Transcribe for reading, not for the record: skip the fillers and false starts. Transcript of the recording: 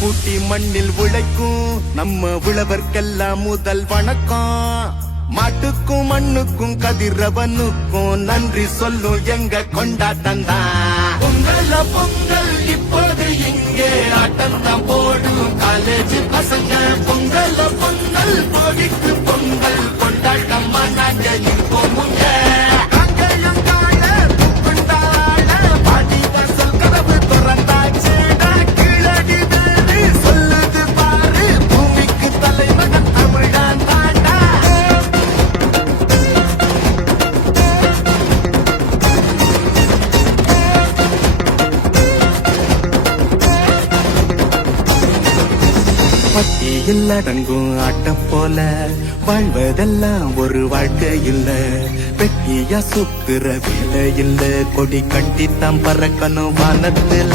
பூட்டி மண்ணில் உழைக்கும் நம்ம உழவர்க்கெல்லாம் முதல் வணக்கம். மாட்டுக்கும் மண்ணுக்கும் கதிரவனுக்கும் நன்றி சொல்லும் எங்க கொண்டாட்டம் தான். பொங்கல் பொங்கல் இப்போது இங்கே ஆட்டம் தான் போடும் காலேஜ் பசங்க. பொங்கல் பொங்கல் போடிக்கு பொங்கல் கொண்டாட்டம் நாங்க இருப்போமுங்க. பட்டியில் அடங்கும் ஆட்டம் போல வாழ்வதெல்லாம் ஒரு வாழ்க்கை இல்ல. வெட்டியா சுத்துற வேலை இல்ல, கொடி கட்டித்தான் பறக்கணும் வானத்துல.